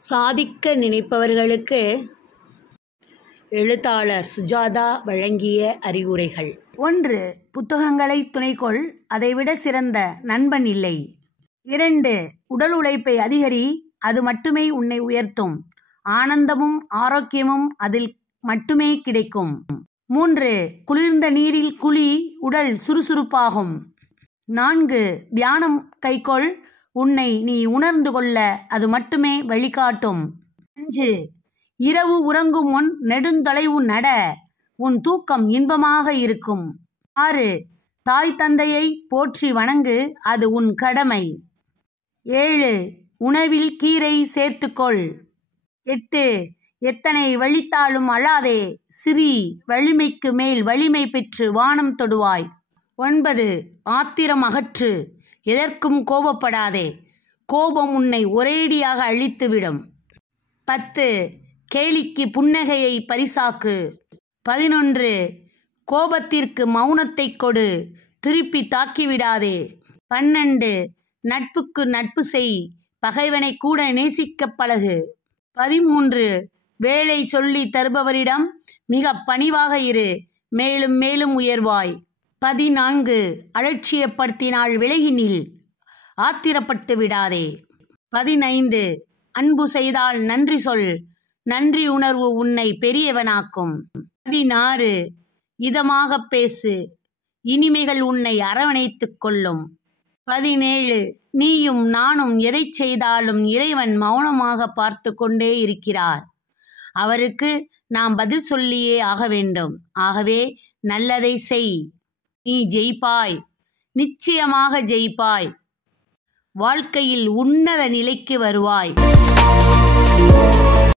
சாதிக்க நினைப்பவர்களுக்கு எழுத்தாளர் சுஜாதா வழங்கிய அறிவுரைகள். 1. புத்தகங்களை துணைக்கொள், அதைவிட சிறந்த நண்பன் இல்லை. 2. உடல் உழைப்பை அதிகரி, அது மட்டுமே உன்னை உயர்த்தும். ஆனந்தமும் ஆரோக்கியமும் அதில் மட்டுமே கிடைக்கும். 3. குளிர்ந்த நீரில் குளி, உடல் சுறுசுறுப்பாகும். 4. தியானம் கைக்கொள், உன்னை நீ உணர்ந்து கொள்ள அது மட்டுமே வழிகாட்டும். 5. இரவு உறங்கும் முன் நெடுந்தொலைவு நட, உன் தூக்கம் இன்பமாக இருக்கும். 6. தாய் தந்தையை போற்றி வணங்கு, அது உன் கடமை. 7. உணவில் கீரை சேர்த்துக்கொள். 8. எத்தனை வலித்தாலும் அழாதே, சிரி, வலிமைக்கு மேல் வலிமை பெற்று வானம் தொடுவாய். 9. ஆத்திரம் அகற்று, எதற்கும் கோபப்படாதே, கோபம் உன்னை ஒரேடியாக அழித்துவிடும். 10. கேலிக்கு புன்னகையை பரிசாக்கு. 11. கோபத்திற்கு மௌனத்தை கொடு, திருப்பி தாக்கிவிடாதே. 12. நட்புக்கு நட்பு செய், பகைவனை கூட நேசிக்கப் பழகு. 13. வேலை சொல்லி தருபவரிடம் மிக பணிவாக இரு, மேலும் மேலும் உயர்வாய். 14. அலட்சியப்படுத்தினால் விலகி நில், ஆத்திரப்பட்டு விடாதே. 15. அன்பு செய்தால் நன்றி சொல், நன்றி உணர்வு உன்னை பெரியவனாக்கும். 16. இதமாக பேசு, இனிமைகள் உன்னை அரவணைத்துக் கொள்ளும். 17. நீயும் நானும் எதை செய்தாலும் இறைவன் மௌனமாக பார்த்து கொண்டே இருக்கிறார். அவருக்கு நாம் பதில் சொல்லியே ஆக வேண்டும். ஆகவே நல்லதை செய், நீ ஜெயிப்பாய், நிச்சயமாக ஜெயிப்பாய், வாழ்க்கையில் உன்னத நிலைக்கு வருவாய்.